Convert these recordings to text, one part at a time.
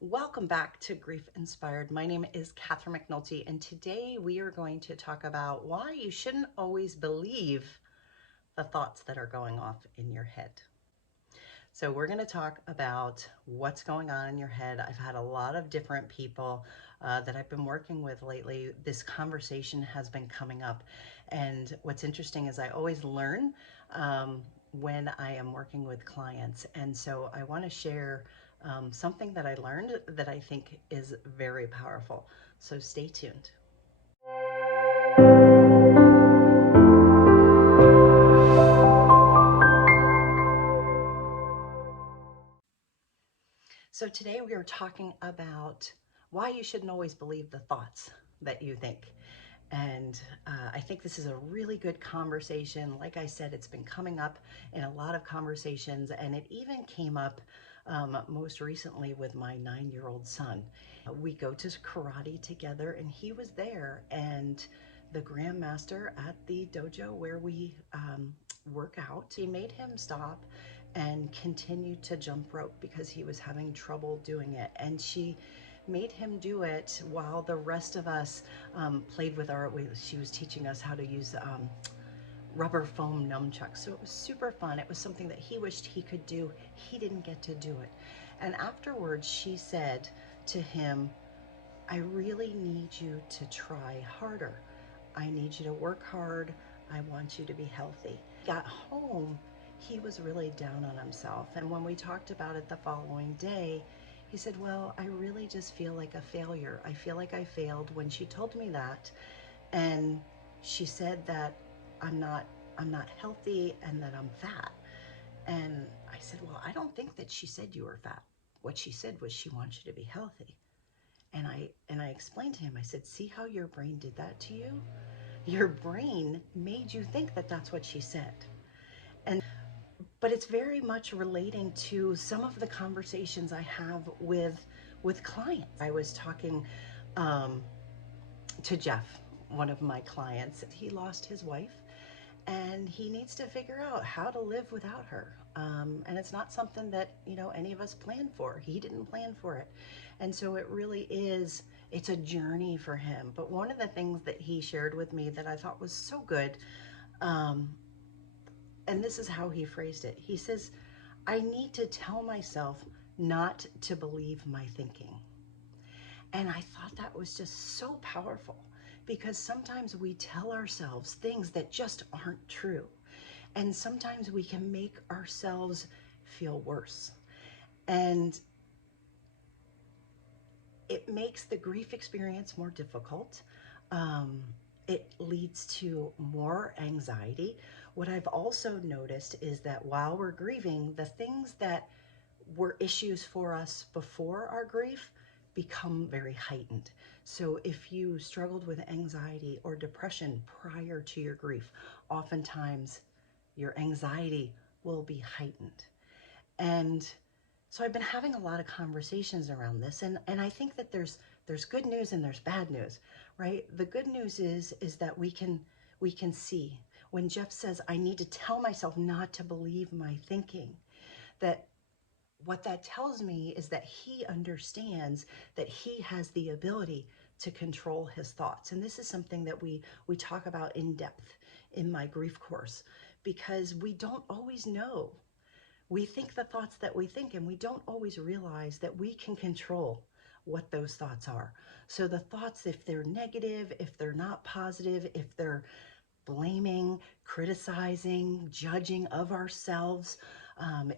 Welcome back to Grief Inspired. My name is Catherine McNulty, and today we are going to talk about why you shouldn't always believe the thoughts that are going off in your head. So we're going to talk about what's going on in your head. I've had a lot of different people that I've been working with lately. This conversation has been coming up, and what's interesting is I always learn when I am working with clients, and so I want to share something that I learned that I think is very powerful. So stay tuned. So today we are talking about why you shouldn't always believe the thoughts that you think. And I think this is a really good conversation. Like I said, it's been coming up in a lot of conversations, and it even came up most recently with my 9-year-old son. We go to karate together, and he was there, and the grandmaster at the dojo where we work out, he made him stop and continue to jump rope because he was having trouble doing it. And she made him do it while the rest of us played with she was teaching us how to use rubber foam nunchucks. So it was super fun. It was something that he wished he could do. He didn't get to do it. And afterwards, she said to him, I really need you to try harder. I need you to work hard. I want you to be healthy. Got home, he was really down on himself. And when we talked about it the following day, he said, well, I really just feel like a failure. I feel like I failed when she told me that. And she said that I'm not healthy and that I'm fat. And I said, well, I don't think that she said you were fat. What she said was she wants you to be healthy. And I explained to him, I said, see how your brain did that to you? Your brain made you think that that's what she said. And but it's very much relating to some of the conversations I have with clients. I was talking to Jeff, one of my clients. He lost his wife, and he needs to figure out how to live without her. And it's not something that any of us planned for. He didn't plan for it, and so it really is. It's a journey for him. But one of the things that he shared with me that I thought was so good, and this is how he phrased it. He says, I need to tell myself not to believe my thinking. And I thought that was just so powerful because sometimes we tell ourselves things that just aren't true. And sometimes we can make ourselves feel worse. And it makes the grief experience more difficult. It leads to more anxiety. What I've also noticed is that while we're grieving, the things that were issues for us before our grief become very heightened. So if you struggled with anxiety or depression prior to your grief, oftentimes your anxiety will be heightened. And so I've been having a lot of conversations around this, and I think that there's good news and there's bad news, right? The good news is that we can see when Jeff says I need to tell myself not to believe my thinking, that what that tells me is that he understands that he has the ability to control his thoughts. And this is something that we talk about in depth in my grief course, because we don't always know. We think the thoughts that we think, and we don't always realize that we can control what those thoughts are. So the thoughts, if they're negative, if they're not positive, if they're blaming, criticizing, judging of ourselves,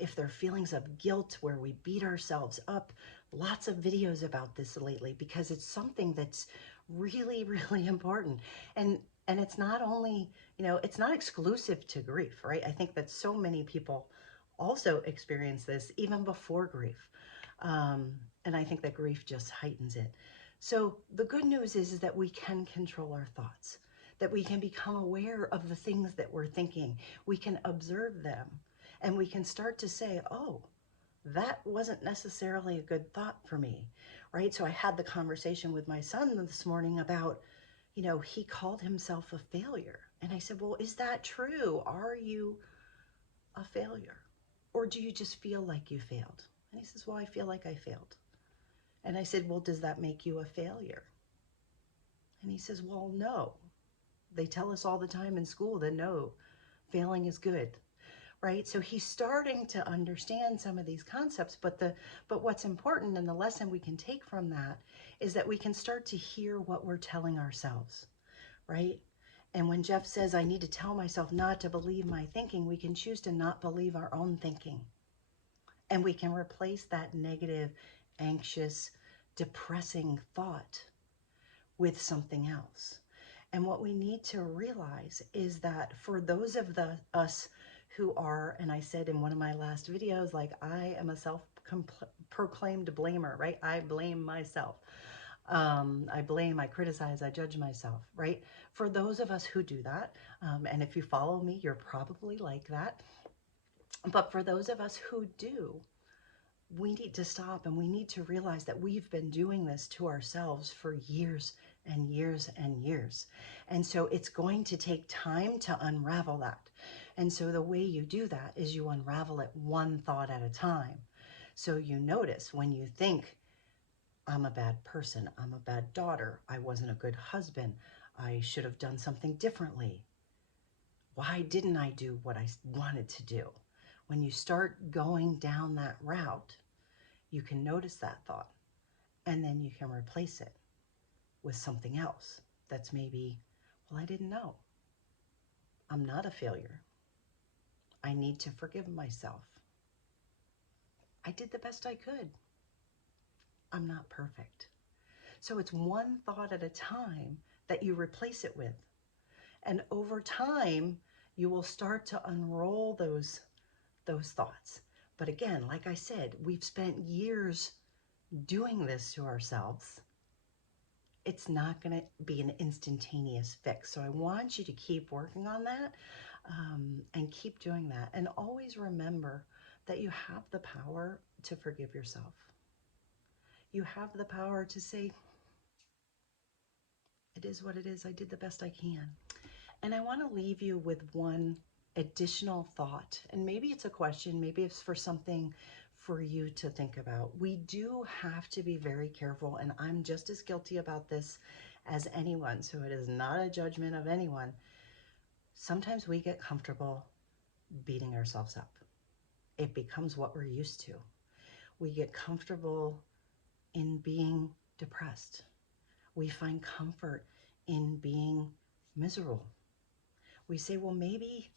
if they're feelings of guilt where we beat ourselves up. Lots of videos about this lately because it's something that's really, really important. And it's not only, it's not exclusive to grief, right? I think that so many people also experience this even before grief. And I think that grief just heightens it. So the good news is that we can control our thoughts, that we can become aware of the things that we're thinking. We can observe them, and we can start to say, oh, that wasn't necessarily a good thought for me, right? So I had the conversation with my son this morning about, he called himself a failure. And I said, well, is that true? Are you a failure? Or do you just feel like you failed? And he says, well, I feel like I failed. And I said, well, does that make you a failure? And he says, well, no. They tell us all the time in school that no, failing is good, right? So he's starting to understand some of these concepts, but what's important, and the lesson we can take from that, is that we can start to hear what we're telling ourselves, right? And when Jeff says, I need to tell myself not to believe my thinking, we can choose to not believe our own thinking. And we can replace that negative, anxious, depressing thought with something else. And what we need to realize is that for those of us who are, and I said in one of my last videos, like, I am a self-proclaimed blamer, right? I blame myself. I blame, I criticize, I judge myself, right? For those of us who do that, and if you follow me, you're probably like that. But for those of us who do, we need to stop, and we need to realize that we've been doing this to ourselves for years and years and years. And so it's going to take time to unravel that. And so the way you do that is you unravel it one thought at a time. So you notice when you think, I'm a bad person, I'm a bad daughter, I wasn't a good husband, I should have done something differently. Why didn't I do what I wanted to do? When you start going down that route, you can notice that thought, and then you can replace it with something else that's maybe, well, I didn't know. I'm not a failure. I need to forgive myself. I did the best I could. I'm not perfect. So it's one thought at a time that you replace it with. And over time, you will start to unroll those thoughts. But again, like I said, we've spent years doing this to ourselves. It's not going to be an instantaneous fix. So I want you to keep working on that, and keep doing that. And always remember that you have the power to forgive yourself. You have the power to say, it is what it is. I did the best I can. And I want to leave you with one additional thought. And maybe it's a question, maybe it's for something for you to think about. We do have to be very careful, and I'm just as guilty about this as anyone, so it is not a judgment of anyone. Sometimes we get comfortable beating ourselves up. It becomes what we're used to. We get comfortable in being depressed. We find comfort in being miserable. We say, well, maybe,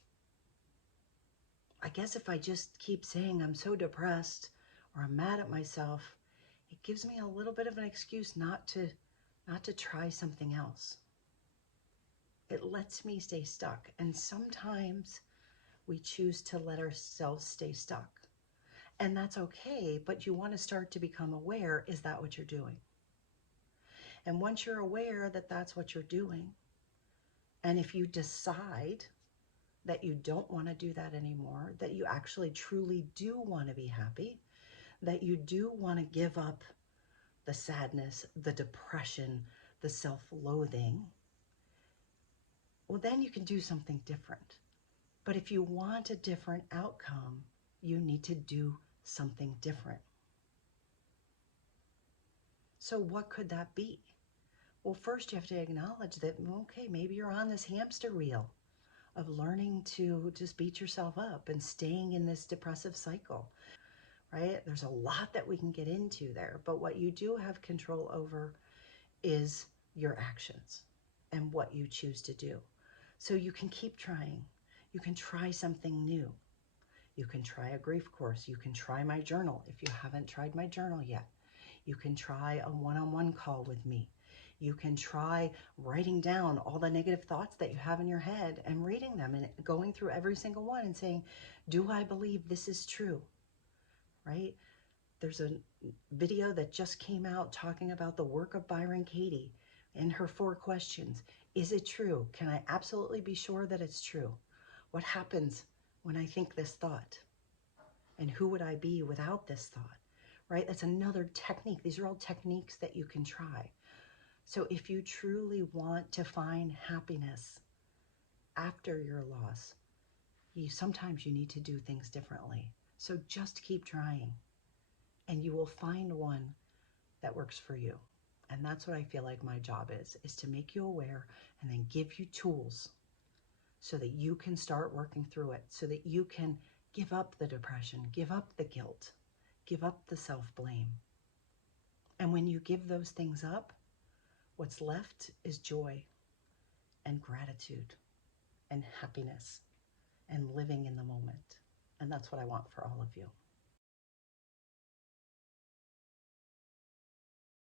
I guess if I just keep saying I'm so depressed or I'm mad at myself, it gives me a little bit of an excuse not to try something else. It lets me stay stuck. And sometimes we choose to let ourselves stay stuck. And that's okay, but you want to start to become aware, is that what you're doing? And once you're aware that that's what you're doing, and if you decide that you don't want to do that anymore, that you actually truly do want to be happy, that you do want to give up the sadness, the depression, the self-loathing, well, then you can do something different. But if you want a different outcome, you need to do something different. So what could that be? Well, first you have to acknowledge that, okay, maybe you're on this hamster wheel of learning to just beat yourself up and staying in this depressive cycle, right? There's a lot that we can get into there, but what you do have control over is your actions and what you choose to do. So you can keep trying. You can try something new. You can try a grief course. You can try my journal if you haven't tried my journal yet. You can try a one-on-one call with me. You can try writing down all the negative thoughts that you have in your head and reading them and going through every single one and saying, do I believe this is true? Right? There's a video that just came out talking about the work of Byron Katie and her 4 questions. Is it true? Can I absolutely be sure that it's true? What happens when I think this thought? And who would I be without this thought? Right? That's another technique. These are all techniques that you can try. So if you truly want to find happiness after your loss, sometimes you need to do things differently. So just keep trying, and you will find one that works for you. And that's what I feel like my job is to make you aware and then give you tools so that you can start working through it, so that you can give up the depression, give up the guilt, give up the self-blame. And when you give those things up, what's left is joy and gratitude and happiness and living in the moment. And that's what I want for all of you.